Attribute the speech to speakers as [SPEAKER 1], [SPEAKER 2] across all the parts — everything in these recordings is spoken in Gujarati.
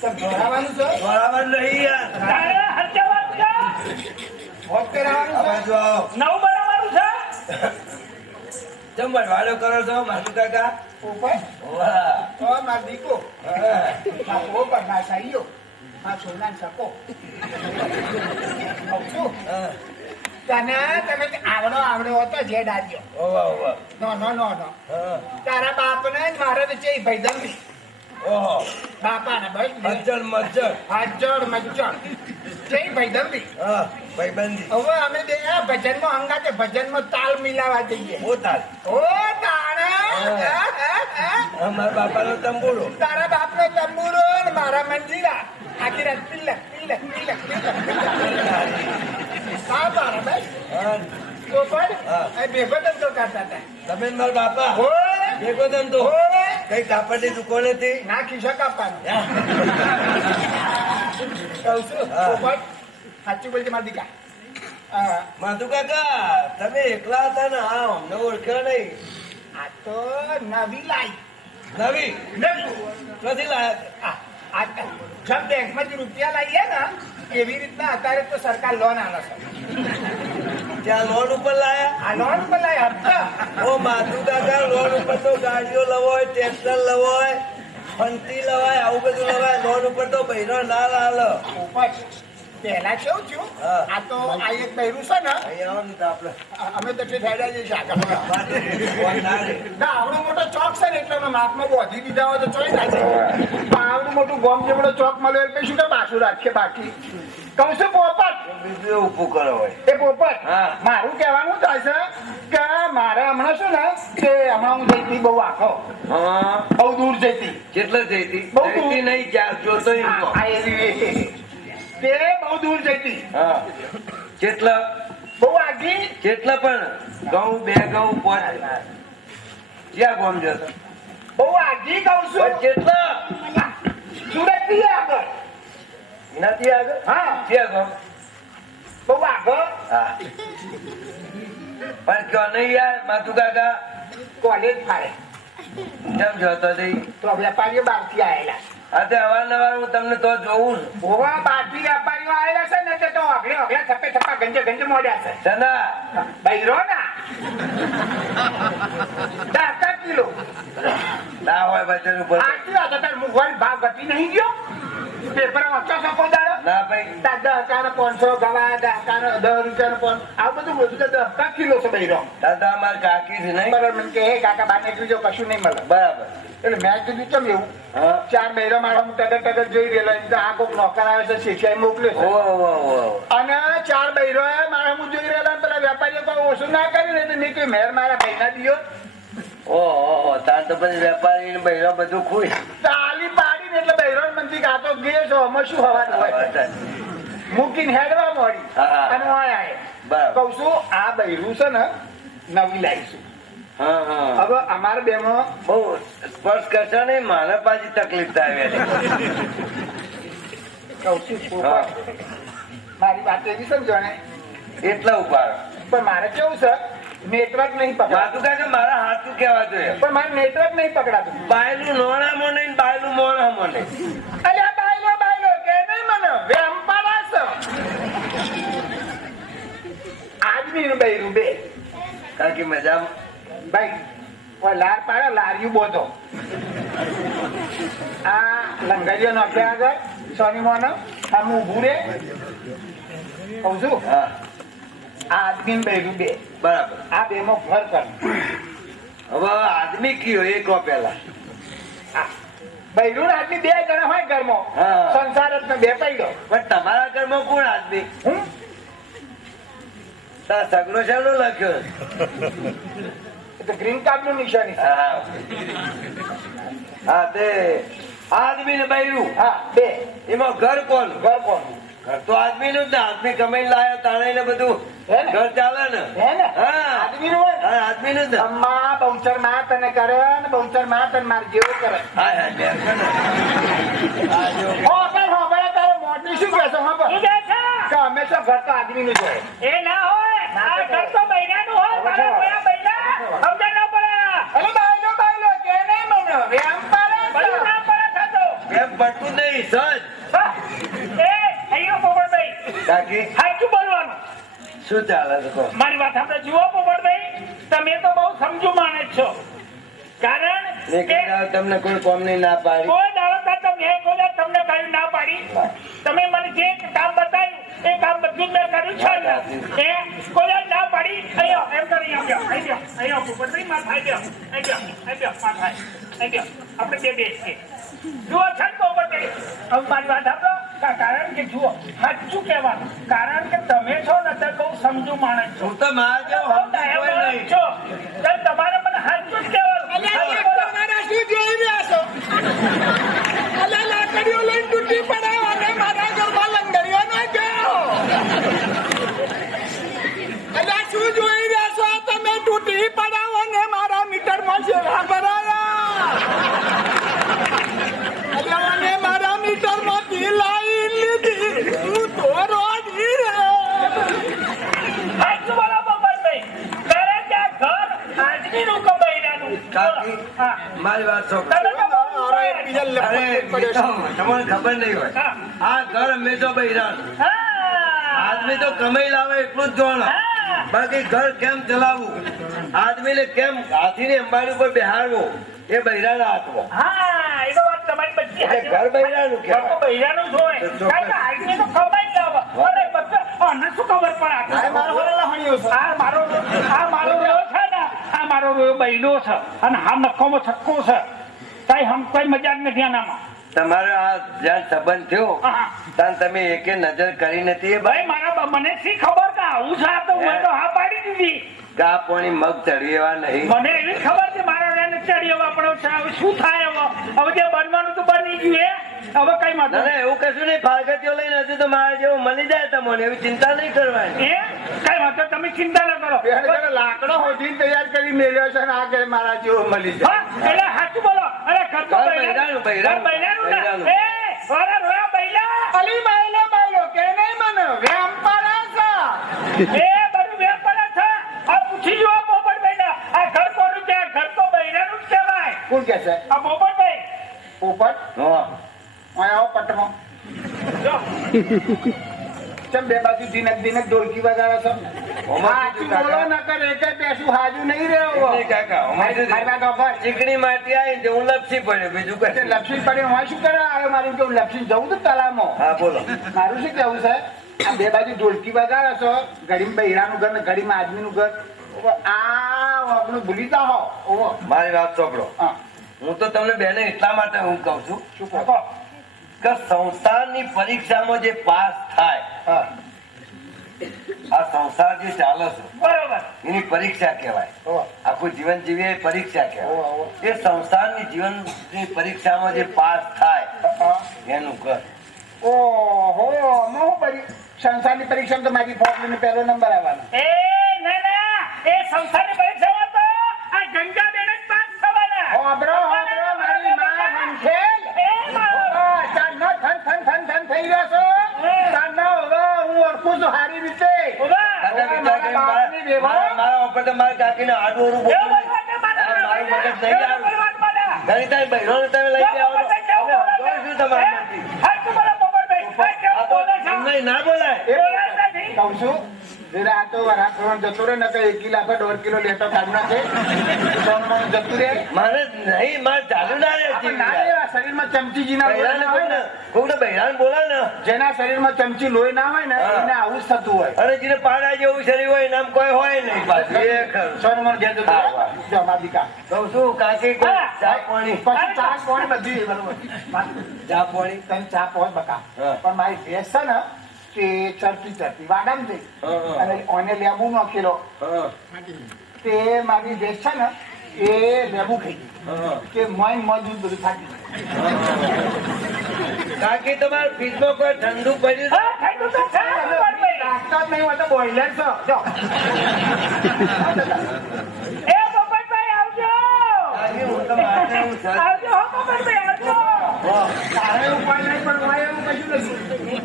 [SPEAKER 1] ભરાવાનું છે
[SPEAKER 2] નહીં યાર.
[SPEAKER 3] તારે.
[SPEAKER 1] કરાવવાનું
[SPEAKER 3] છે?
[SPEAKER 2] ચમ વરવાળો કરો છો માતુ કાકા?
[SPEAKER 1] છે
[SPEAKER 2] વાહ.
[SPEAKER 1] તો માર દીકો
[SPEAKER 2] હા.
[SPEAKER 1] માર ઓબર સાઈયો માર સોના સકો કહું તને તમે આવડો આવડો હતો જે
[SPEAKER 2] ડાજ્યો.
[SPEAKER 1] નો નો નો નો. તારા બાપને જ મારે તો ચેઈ ભાઈદંડી બાપા ભાઈ
[SPEAKER 2] મજ્જર, મજ્જર.
[SPEAKER 1] હાજર મજ્જર
[SPEAKER 2] હા, ભાઈબંધી.
[SPEAKER 1] હવે અમે બે આ ભજનમાં અંગાતે ભજનમાં તાલ મિલાવા જઈએ.
[SPEAKER 2] તાલ.
[SPEAKER 1] ઓ તારા હા, હા, હા.
[SPEAKER 2] હા, મારા તંબુરો.
[SPEAKER 1] તારા બાપનો તંબુરો ને મારા મંજીરા. આખી રાત પિલ્લક પિલ્લક પિલ્લક હા તારા તો પણ
[SPEAKER 2] હા.
[SPEAKER 1] ભેગો ધંધો કરતા હતા.
[SPEAKER 2] તમે મારા બાપા? ભેગો ધંધો.
[SPEAKER 1] હોય
[SPEAKER 2] કઈ કાપડની હતી?
[SPEAKER 1] ના ખિસ્સા કાપવાની કહું છું? સાચું બોલજે મારા દીકા
[SPEAKER 2] માધુ કાકા તમે એકલા હતા ને? હા અમને ઓળખ્યો નહીં.
[SPEAKER 1] આ તો નવી લાઈ.
[SPEAKER 2] નવી? નથી લાયા?
[SPEAKER 1] જેમ બેંકમાંથી રૂપિયા લાવીએ ને એવી રીતના અત્યારે તો સરકાર લોન આવે છે.
[SPEAKER 2] ત્યાં લોન ઉપર લાયા?
[SPEAKER 1] આ લોન ઉપર લાયા હપ્તા.
[SPEAKER 2] ઓ માધુ કાકા લોન ઉપર તો ગાડીઓ લવાય ટ્રેક્ટર લવાય ફંટી લવાય આવું બધું લવાય લોન ઉપર તો બહેનો ના લાલ.
[SPEAKER 1] પહેલા કેવું થયું? આ તો આ એક બહેરું છે ને. અમે તો તે ફાયદા જઈશ આગળ.
[SPEAKER 2] ના
[SPEAKER 1] આવડો મોટો ચોક છે ને એટલે માપમાં બોધી દીધા હોય તો ચોઈ નાખે પણ આવડું મોટું ગોમ જેવડો ચોક મળ્યો એટલે શું કે પાછું રાખીએ બાકી. કહું છું પોપટ.
[SPEAKER 2] ઊભું કરો હોય.
[SPEAKER 1] એ પોપટ મારું કહેવાનું થાય છે કે મારે હમણાં શું ને કે હમણાં હું જઈતી બહુ આખો. બહુ દૂર જઈતી
[SPEAKER 2] કેટલે જઈતી
[SPEAKER 1] બહુ દૂર.
[SPEAKER 2] નહીં જોતો એમ
[SPEAKER 1] તે બહુ દૂર
[SPEAKER 2] જતી કેટલા
[SPEAKER 1] બહુ આગી?
[SPEAKER 2] કેટલા પણ ઘઉં બે ઘઉં પાંચ ક્યાં ગોમ જતો
[SPEAKER 1] બહુ આગી કહું છું.
[SPEAKER 2] કેટલા
[SPEAKER 1] સુરતથી આગળ.
[SPEAKER 2] નથી આગળ?
[SPEAKER 1] હા.
[SPEAKER 2] ક્યાં ગમ.
[SPEAKER 1] બહુ આગળ.
[SPEAKER 2] હા. પણ કયો નહીં યાર માતુ કાકા?
[SPEAKER 1] કોલેજ ફાળે
[SPEAKER 2] કેમ જોતો જઈ
[SPEAKER 1] તો વેપારીઓ બહારથી આવેલા.
[SPEAKER 2] આજે અવારનવાર હું તમને તો જોઉં છું.
[SPEAKER 1] ભોવા બહારથી વેપારીઓ આવેલા છે ને તે તો અગલે અગલે થપે થપા ગંજે ગંજે મોડ્યા છે.
[SPEAKER 2] ચંદા.
[SPEAKER 1] બૈરો ના. દાતા કિલો.
[SPEAKER 2] ના હોય બચન ઉપર.
[SPEAKER 1] આટલી વાત અત્યારે મુઘલ ભાવ ઘટી નહીં ગયો. પેપર વાંચો સપો દાડો.
[SPEAKER 2] ના ભાઈ.
[SPEAKER 1] દસ હજાર પાંચસો ગવા દસ હજાર દસ રૂપિયા પણ આ બધું બધું તો દસ કિલો છે બૈરો
[SPEAKER 2] દાદા મારે કાકી છે નહીં?
[SPEAKER 1] બરાબર મને કે કાકા નીકળી જાઓ કશું નહીં મળે.
[SPEAKER 2] બરાબર.
[SPEAKER 1] એટલે મેં કીધું કેમ એવું? ચાર મહિના મારા હું ટગર ટગર જોઈ તો આ કોક નોકર આવે છે શેઠિયાએ મોકલ્યો અને ચાર બૈરો મારા હું જોઈ રહેલા પેલા વેપારીઓ કોઈ ઓછું ના કર્યું એટલે મેં કઈ મેર મારા ભાઈના દિયો.
[SPEAKER 2] તાર તો પછી વેપારી બહેરો બધું ખુશ.
[SPEAKER 1] તાલી પાડી ને એટલે બૈરો મંદી ગાતો ગે છો અમે શું હવાનું હોય? મૂકીને હેડવા મોડી. અને આય છું આ બૈરું છે ને નવી લાવીશું હવે અમારે બેમાં
[SPEAKER 2] બહુ સ્પર્શ કરશો ને મારે પાછી તકલીફ થાય
[SPEAKER 1] મારી વાત એવી સમજો ને.
[SPEAKER 2] એટલા ઉપાડ
[SPEAKER 1] પણ મારે કેવું છે નેટવર્ક નહીં પકડાતું.
[SPEAKER 2] કારણ મારા હાથું કેવા જોઈએ
[SPEAKER 1] પણ મારે નેટવર્ક નહીં પકડાતું.
[SPEAKER 2] બાયલું નોણામાં નહીં ને બાયલું મોણામાં નહીં.
[SPEAKER 1] આ બાયલો બાયલો કે નહીં મને? વેમ પાડાશ આજની રૂબે રૂબે બે.
[SPEAKER 2] કારણ કે મજામાં
[SPEAKER 1] ભાઈ લાર પાડે લારિયું બોધો. આ લંગરીઓ નોખે આગળ સોની મોનો આમ ઊભું રે. કહું છું?
[SPEAKER 2] હા.
[SPEAKER 1] આ આદમી બૈરું બે.
[SPEAKER 2] બરાબર.
[SPEAKER 1] આ બે માં ફર કર.
[SPEAKER 2] હવે આદમી કયો? એ કહો પેલા
[SPEAKER 1] બૈરું આદમી બે ગણા હોય ઘરમાં. સંસાર જ ને બે પૈડો.
[SPEAKER 2] પણ તમારા ઘરમાં કોણ આદમી?
[SPEAKER 1] હું?
[SPEAKER 2] સગનો શેનો લખ્યો?
[SPEAKER 1] ગ્રીન કાર્ડનું નિશાની
[SPEAKER 2] હા. હા તે આદમી ને બૈરું
[SPEAKER 1] હા બે.
[SPEAKER 2] એમાં ઘર કોણ?
[SPEAKER 1] ઘર કોણ?
[SPEAKER 2] ઘર તો આદમી નું જ ને આદમી કમાઈ લાયા તાણે ને? બધું ઘર ચાલે ને?
[SPEAKER 1] હે ને? આદમી નું હોય
[SPEAKER 2] હા આદમી નું જ ને.
[SPEAKER 1] અમ્મા બહુચરમાં તને કરે ને બહુચરમાં તને માર જેવો કરે.
[SPEAKER 2] હા હા ને. હા, જો.
[SPEAKER 1] તારે શું કહેશો? હોય છે? ઘર તો આદમીનું જ હોય.
[SPEAKER 3] એ ના હોય. આ ઘર તો બૈરાનું હોય. મારા મોયા બૈરા સમજણ ના પડે
[SPEAKER 1] અરે બાયલો બાયલો કે નહીં મને વેમ પાડે
[SPEAKER 3] બધું
[SPEAKER 1] છે.
[SPEAKER 3] ના પડે થતો
[SPEAKER 2] એમ પડતું નહીં સજ.
[SPEAKER 3] એ અહીંયા પોપટભાઈ
[SPEAKER 2] કાકી?
[SPEAKER 3] સાચું બોલવાનું?
[SPEAKER 2] શું ચાલે છે
[SPEAKER 3] મારી વાત આપણે જુઓ પોપટભાઈ તમે તો બહુ સમજુ માણસ છો. કારણ કે
[SPEAKER 2] તમને કોઈ કોમ નહીં ના પાડી.
[SPEAKER 3] કોઈ દાડો તો મેં કોઈ તમને કાંઈ ના પાડી. તમે મને જે કામ બતાવ્યું એ કામ બધું મેં કર્યું છે. એ કોઈ ના પાડી. અહીંયા એમ કરી આવ્યો અહીંયા અહીંયા પોપટભાઈ માં થાય ગયો અહીંયા અહીંયા માં થાય અહીંયા આપણે બે બે છીએ જુઓ છે હવે મારી વાત આપો કારણ કે જુઓ સાચું કહેવાનું કારણ કે તમે છો ને તે બહુ સમજુ માણસ છો.
[SPEAKER 2] તો મારા જેવો.
[SPEAKER 3] છો. તમારે મને સાચું જ કહેવાનું
[SPEAKER 1] અલ્યા, એક તમારા શું જોઈ રહ્યા છો? અલ્યા, લાકડીઓ લઈને તૂટી પડાવો અને મારા ઘરમાં લંગડીઓ ના જાઓ. અલ્યા, શું જોઈ રહ્યા છો? તમે તૂટી પડાવો ને મારા મીટરમાં સેવા ભરાયા. અલ્યા, અને મારા મીટરમાંથી લાઈન લીધી. હું તો રોજી રહ્યો.
[SPEAKER 3] સાચું બોલો પોપટભાઈ. ઘરે ત્યાં ઘર આદમીનું કે બૈરાનું?
[SPEAKER 2] કાકી
[SPEAKER 3] હા.
[SPEAKER 2] મારી વાત છો
[SPEAKER 3] તમે તો બહુ
[SPEAKER 1] અરે, એકબીજા
[SPEAKER 2] અરે
[SPEAKER 1] લપટ પડ્યો છે.
[SPEAKER 2] તમને ખબર નહીં હોય. આ ઘર અમે તો
[SPEAKER 3] હા.
[SPEAKER 2] આદમી તો કમાઈ લાવે એટલું જ
[SPEAKER 3] જોવાનું.
[SPEAKER 2] બાકી ઘર કેમ ચલાવવું? આદમીને કેમ હાથીની અંબાડી ઉપર બેહાડવું? એ બૈરાના હાથમાં. ઘર બૈરાનું કહેવાય.
[SPEAKER 3] બૈરાનું હોય. આદમી તો ખબર
[SPEAKER 1] મારો વાળો છે.
[SPEAKER 3] આ મારો આ મારો રહ્યો છે ને. આ મારો રહ્યો છે. અને હા નખોમાં છક્કો છે. કઈ હમ કઈ મજા જ નથી આનામાં.
[SPEAKER 2] તમારો આ જ્યાં સંબંધ થયો ત્યાં તમે એકે નજર કરી નથી
[SPEAKER 3] ભાઈ મારા મને શી ખબર કે આવું છે તો? મેં તો હા પાડી દીધી.
[SPEAKER 2] ગા પોણી મગ ચડી એવા નહીં.
[SPEAKER 3] મને એવી ખબર છે મારા રેને ચડી આપણો હવે શું થાય હવે? હવે જે બનવાનું તો બની ગયું એ હવે કઈ માટે
[SPEAKER 2] ના એવું કશું નહીં. ફાગતીઓ લઈને હજુ તો મારા જેવું મળી જાય તમને. એવી ચિંતા નહીં કરવાની.
[SPEAKER 3] એ કઈ વાંધો તમે ચિંતા ન કરો.
[SPEAKER 1] લાકડો હોજી તૈયાર કરી મેળવ્યો છે ને આ કે મારા જેવો મળી જાય.
[SPEAKER 3] એટલે સાચું બોલો. અરે ઘર બૈરાનું
[SPEAKER 2] બૈરાનું,
[SPEAKER 3] બૈરાનું ને. એ અરે રોયા બૈરા
[SPEAKER 1] અલી બાયલો બાયલો કે નહીં મને? વેમ પાડે છે.
[SPEAKER 3] એ બધું પડે છે. આ પૂછી જુઓ પોપટભાઈને આ ઘર કોનું છે? આ ઘર તો બૈરાનું છે ભાઈ
[SPEAKER 1] કોણ કે છે?
[SPEAKER 3] આ પોપટભાઈ
[SPEAKER 1] પોપટ?
[SPEAKER 2] હા.
[SPEAKER 1] અહીંયા પટમાં.
[SPEAKER 3] જો.
[SPEAKER 1] ચમ બે બાજુ દિનક દિનક ડોલકી વગાડો છો? હાચું બોલો ન કરે એકે પેશું હાજુ નહીં રહ્યો
[SPEAKER 2] કાકા, ઓમાં
[SPEAKER 1] મારી વાત
[SPEAKER 2] ચીકણી માટી આવી ને હું લપસી પડ્યો બીજું
[SPEAKER 1] લપસી પડ્યો હું શું કરે આવે મારું કેવું લપસી જવું તો તલામાં.
[SPEAKER 2] હા બોલો.
[SPEAKER 1] મારું શું કેવું છે? આ બે બાજુ ડોલકી વગાડો છો ઘડીમાં બૈરાનું ઘર ને ઘડીમાં આદમીનું ઘર. આ આપણું ભૂલી જાઓ.
[SPEAKER 2] મારી વાત ચોપડો
[SPEAKER 1] હા.
[SPEAKER 2] હું તો તમને બેને એટલા માટે હું કહું છું.
[SPEAKER 1] શું કહો?
[SPEAKER 2] કે સંસારની પરીક્ષામાં જે પાસ થાય આ સંસાર જે ચાલે છે
[SPEAKER 3] બરાબર.
[SPEAKER 2] એની પરીક્ષા કહેવાય. આખું જીવન જીવીએ પરીક્ષા કહેવાય. એ સંસારની જીવનની પરીક્ષામાં જે પાસ થાય
[SPEAKER 1] હા.
[SPEAKER 2] એનું કર
[SPEAKER 1] ઓહો હું પરી- સંસારની પરીક્ષામાં તો મારી ફોર્મ પહેલો નંબર આવવાનો.
[SPEAKER 3] એ ના ના એ સંસારની પરીક્ષામાં તો આ ગંગા બેન જ પાસ થવાના
[SPEAKER 1] હોબળો, હોબળો, મારી માં હંસેલ.
[SPEAKER 3] એ મારો
[SPEAKER 1] હા, ચાંદનો થન થન થન થન થઈ રહ્યો છો. ચાંદનો હવે હું છું સારી રીતે. મારા
[SPEAKER 2] ઉપર તો મારા કાકીને આડું
[SPEAKER 3] મારા
[SPEAKER 2] મગજ નહીં આવ્યું. તારી તમે લઈ
[SPEAKER 3] બોલો બોલે
[SPEAKER 2] ના બોલાય.
[SPEAKER 1] કહું છું, જરા આ તો વરાસણ જતો રહે ને તો એક કિલો આખો દોઢ કિલો લેતો કાઢ નાખે. જતું રહે.
[SPEAKER 2] મારે નહીં મારે ચાલુ ના રહે
[SPEAKER 1] આપણે ના જીના લોહી ના હોય ને,
[SPEAKER 2] કોઈને બહેરાને બોલાય ને.
[SPEAKER 1] જેના શરીરમાં ચમચી લોહી ના હોય ને એને આવું જ થતું હોય.
[SPEAKER 2] અને જેને પાડા જેવું શરીર હોય એનામ કોઈ હોય નહીં પાછું ખરું.
[SPEAKER 1] ઘેર જતું.
[SPEAKER 2] કહું છું કાકી કોઈ ચા પાણી?
[SPEAKER 1] પછી ચા પાણી બધી બરોબર.
[SPEAKER 2] ચા પાણી?
[SPEAKER 1] તને ચા પહોંચ બકા. પણ મારી ભેંસ છે ને તે ચરતી ચરતી વાડામ થઈ. અને ઓને લેબુ નાખેલો. તે મારી ભેંસ છે ને એ લેબુ ખાઈ ગઈ. કે મોઈન મજબૂત બધું થાકી
[SPEAKER 2] કાકી તમારે ફ્રીજમાં કોઈ ઠંડુ પડ્યું.
[SPEAKER 1] રાખતા જ નહીં હોય તો બોઈલર છો. જો.
[SPEAKER 3] એ પોપટભાઈ આવજો.
[SPEAKER 2] કાકી હું તો માટે હું સર-
[SPEAKER 3] આવજો હો પોપટભાઈ આવજો.
[SPEAKER 1] તારે એવું નહીં પણ હોય એવું કશું નથી.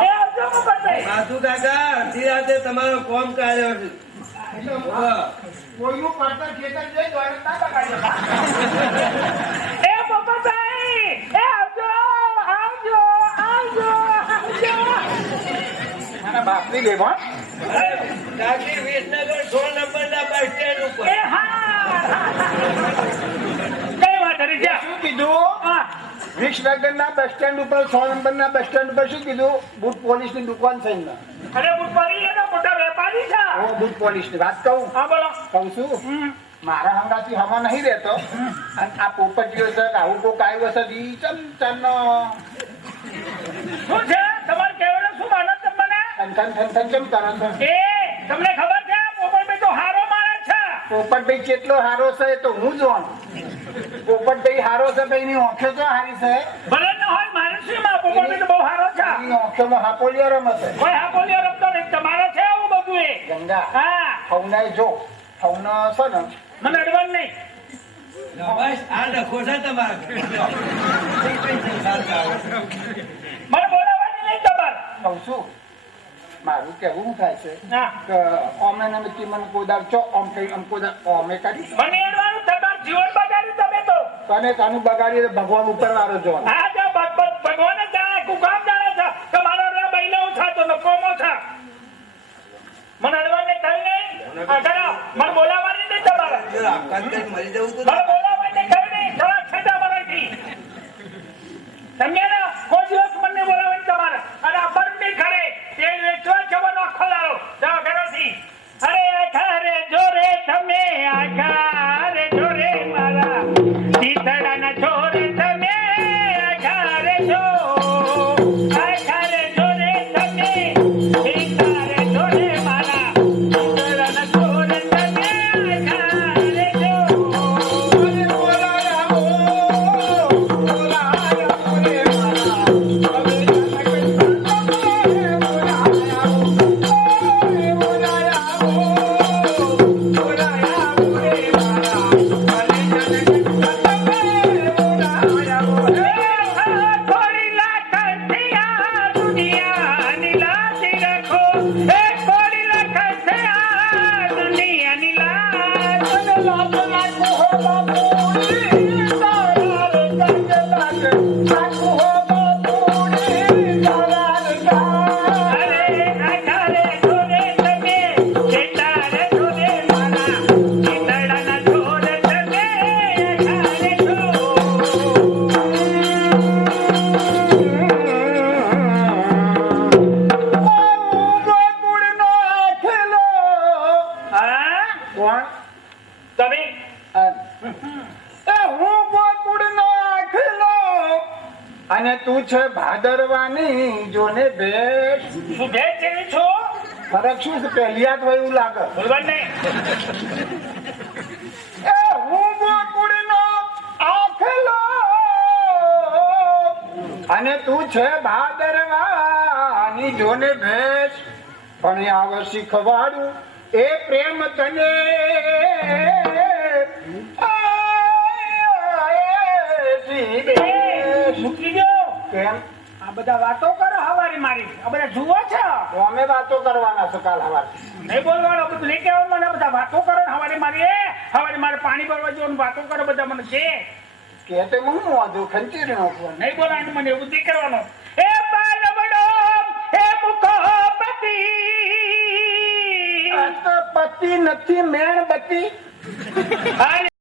[SPEAKER 3] એ આવજો પોપટભાઈ
[SPEAKER 2] સાધુ કાકા અડધી રાતે તમારો કોમ કાર્ય છે. હા.
[SPEAKER 1] કોઈનું પડતર ખેતર જઈ દોડે ના બગાડ્યો.
[SPEAKER 3] એ પોપટભાઈ એ આવજો આવજો આવજો આવજો.
[SPEAKER 1] મારા બાપની લેવા
[SPEAKER 2] કાકી વિસનગર સો નંબરના બસ સ્ટેન્ડ ઉપર
[SPEAKER 3] એ હા. કઈ વાત જા
[SPEAKER 1] શું કીધું?
[SPEAKER 3] હા.
[SPEAKER 1] વિસનગરના બસ સ્ટેન્ડ ઉપર સો નંબરના બસ સ્ટેન્ડ ઉપર શું કીધું? બુટ પોલીસની દુકાન થઈ.
[SPEAKER 3] અરે વેપારી છે
[SPEAKER 1] પોલીસની વાત કહું?
[SPEAKER 3] હા બોલો.
[SPEAKER 1] કહું છું?
[SPEAKER 3] હમ.
[SPEAKER 1] મારા હંગાથી હવા નહીં રહેતો. અને આ પોપટીઓ છે આવું કોક આવ્યો છે ઈ ચમ ચમ
[SPEAKER 3] શું છે? તમારે કેવડો શું માનો તમને મને?
[SPEAKER 1] થન ચમ કરો છો?
[SPEAKER 3] એ તમને ખબર છે પોપટભાઈ તો હારો મારે છે?
[SPEAKER 1] પોપટભાઈ કેટલો હારો છે એ તો હું જોન પોપટભાઈ હારો છે ભાઈ ની ઓંખો તો હારી છે.
[SPEAKER 3] ભલે ન હોય મારે શું માં પોપટભાઈ બહુ હારો છે?
[SPEAKER 1] એની ઓંખોમાં હાપોલિયો રમત છે.
[SPEAKER 3] કોઈ હાપોલિયો રમતો નહીં તમારો છે?
[SPEAKER 1] ગંગા.
[SPEAKER 3] હા.
[SPEAKER 1] જો. ફૌનો છે ને.
[SPEAKER 3] મને અડવાન નહીં.
[SPEAKER 2] બસ આ ડખો છે તમારે.
[SPEAKER 3] મને બોલાવવાની નહીં તમારે.
[SPEAKER 1] કહું છું. મારું કેવું થાય છે કે ઓમે ને મેં મને કોદાળ ચો ઓમ કઈ ઓમ ઓમે કરી
[SPEAKER 3] મને અડવાનું તમારું જીવન બગાડ્યું તમે તો.
[SPEAKER 1] તને કાનું બગાડી ભગવાન ઉપર વાળો જો
[SPEAKER 3] હા ભગવાને કુકામ જાણે છે કે મારો રે બૈલો થાતો ને કોમો છે મને અડવાનું થઈ નહીં. આ કરો મને બોલાવવાની નહીં તમારે.
[SPEAKER 2] કઈ મરી જવું તો
[SPEAKER 3] મને બોલાવવાની થઈ નહીં. થોડા મરાઈ થી સમજ્યા
[SPEAKER 1] ભાદરવાની જોને ભેટ.
[SPEAKER 3] શું ભેટ જેવી છો?
[SPEAKER 1] ફરક શું છે પહેલિયાત હોય એવું લાગે?
[SPEAKER 3] બોલવાનું નહીં.
[SPEAKER 1] એ હું ગોકુળનો આખલો. અને તું છે ભાદરવાની જોને ભેટ. પણ આ શીખવાડું એ પ્રેમ તને. કેમ?
[SPEAKER 3] આ બધા વાતો કરો મારી આ બધા જુઓ છો?
[SPEAKER 1] અમે વાતો કરવાના છો કાલ હવાર.
[SPEAKER 3] નહીં બોલવાનો બધું લઈ કહેવાનું મને બધા વાતો કરો ને હવારી મારી હવારે મારે પાણી ભરવા જવાનું વાતો કરો બધા મને છે
[SPEAKER 1] કે તે હું વાંધો ખંચી રહ્યો
[SPEAKER 3] નહીં બોલવાનું મને એવું નહીં કરવાનું. એ બાલ બડો એ મુખો પતિ
[SPEAKER 1] આ તો પતિ નથી મેણબત્તી.